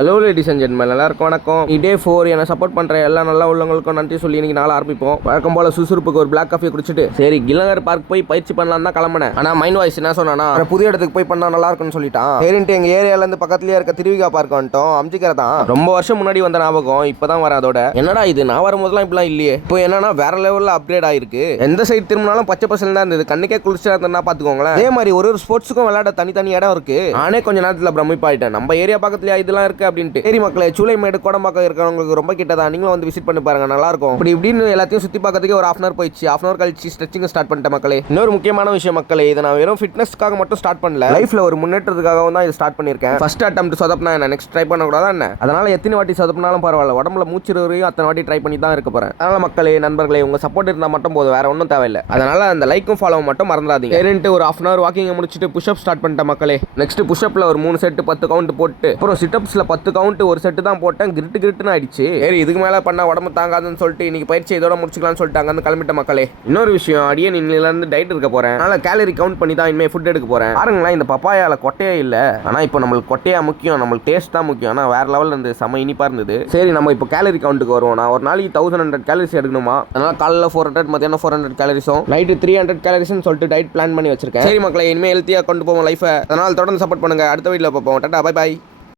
Hello ladies and ஜென்மன், எல்லாருக்கும் வணக்கம். டே 4 என்னை சப்போர்ட் பண்ணுற எல்லா நல்ல உள்ளவங்களுக்கும் நன்றி சொல்லி இன்னைக்கு நாள் ஆரம்பிப்போம். வழக்கம் போல சுறுசுறுப்புக்கு ஒரு பிளாக் காஃபி குடிச்சிட்டு சரி கிலங்கர் பார்க் போய் பயிற்சி பண்ணலாம் தான் கிளம்பினேன். ஆனால் மைண்ட் வாய்ஸ் என்ன சொன்னா புதிய இடத்துக்கு போய் பண்ணா நல்லா இருக்கும்னு சொல்லிட்டான். சரின்ட்டு எங்கள் ஏரியாலேருந்து பக்கத்துலேயே இருக்க திருவிகா பார்க் வந்துட்டோம். அம்ஜிக்கிற தான் ரொம்ப வருஷம் முன்னாடி வந்த ஞாபகம் இப்போதான் வர. அதோட என்னடா இது, நான் வரும்போதெல்லாம் இப்பெல்லாம் இல்லையே. இப்போ என்னன்னா வேற லெவலில் அப்கிரேட் ஆயிருக்கு. எந்த சைடு திரும்பினாலும் பச்சை பசங்க தான் இருந்தது. கண்ணுக்கே குளிச்சா இருந்தா பார்த்துக்கோங்களேன். அதே மாதிரி ஒரு ஸ்போர்ட்ஸுக்கும் விளையாட தனித்தனி இடம் இருக்கு. நானே கொஞ்ச நேரத்தில் பிரமிப்பாயிட்டேன், நம்ம ஏரியா பக்கத்துலேயே இதெல்லாம் இருக்கு அப்படின்ட்டு. சரி மக்களே, சூளைமேடு கோடம்பாக்கம் இருக்கிறவங்களுக்கு ரொம்ப கிட்ட தான், நீங்களும் வந்து விசிட் பண்ணி பாருங்க, நல்லா இருக்கும். இப்படி இப்படின்னு எல்லாத்தையும் சுத்தி பார்க்கறதுக்கு ஒரு ஹாஃப் போயிடுச்சு. ஹாஃப் கழிச்சு ஸ்ட்ரெச்சிங் ஸ்டார்ட் பண்ணிட்டேன் மக்களே. இன்னொரு முக்கியமான விஷயம் மக்களே, இதை நான் வெறும் ஃபிட்னஸ்க்காக மட்டும் ஸ்டார்ட் பண்ணல, லைஃப்ல ஒரு முன்னேற்றத்துக்காகவும் தான் இது ஸ்டார்ட் பண்ணியிருக்கேன். ஃபர்ஸ்ட் அட்டெம்ப்ட் சொதப்பினா என்ன, நெக்ஸ்ட் ட்ரை பண்ணக்கூடாது என்ன. அதனால எத்தனை வாட்டி சொதப்பினாலும் பரவாயில்ல, உடம்புல மூச்சு வரையும் அத்தனை வாட்டி ட்ரை பண்ணி தான் இருக்க போறேன். அதனால மக்களே, நண்பர்களே, உங்க சப்போர்ட் இருந்தால் மட்டும் போதும், வேற ஒன்றும் தேவையில்லை. அதனால அந்த லைக்கும் ஃபாலோ மட்டும் மறந்துடாதீங்க. சரின்ட்டு ஒரு ஹாஃப் வாக்கிங் முடிச்சுட்டு புஷ்அப் ஸ்டார்ட் பண்ணிட்டேன் மக்களே. நெக்ஸ்ட் புஷ்அப்ல ஒரு 3 செட் 10 கவுண்ட் போட்டு, அப்புறம் சிட்டப்ஸ்ல 10 கவுண்ட் ஒரு செட்டு தான் போட்டேன். கிரிட்டுன்னு ஆயிடுச்சு. சரி இதுக்கு மேல பண்ண உடம்பு தாங்காதுன்னு சொல்லிட்டு இன்னைக்கு பயிற்சி இதோட முடிச்சுக்கலாம்னு சொல்லிட்டு அங்க கிளம்பிட்ட மக்களே. இன்னொரு விஷயம், அடியே இன்னில இருந்து டயட் இருக்க போறேன். அதனால கேலரி கவுண்ட் பண்ணி தான் இனிமே ஃபுட் எடுக்க போறேன். பாருங்களேன், இந்த பப்பாயால கொட்டையே இல்ல. ஆனா இப்போ நம்மளுக்கு கொட்டையா முக்கியம், நம்மளுக்கு டேஸ்ட் தான் முக்கியம். ஆனா வேற லெவல்ல இருந்து செம இனிப்பா இருந்தது. சரி நம்ம இப்போ கேலரி கவுண்ட்டுக்கு வருவோம். நான் ஒரு நாளைக்கு 1100 கேலரிஸ் எடுக்கணுமா. அதனால காலைல 400, மத்தியானம் 400 கேலரிஸும், நைட்டு 300 கேலரிஸ்னு சொல்லிட்டு டயட் பிளான் பண்ணி வச்சிருக்கேன். சரி மக்களே, இனிமே ஹெல்த்தியா கொண்டு போவோம் லைஃபை. அதனால தொடர்ந்து சப்போர்ட் பண்ணுங்க. அடுத்த வீடியோல பார்ப்போம். டாடா, பை பை.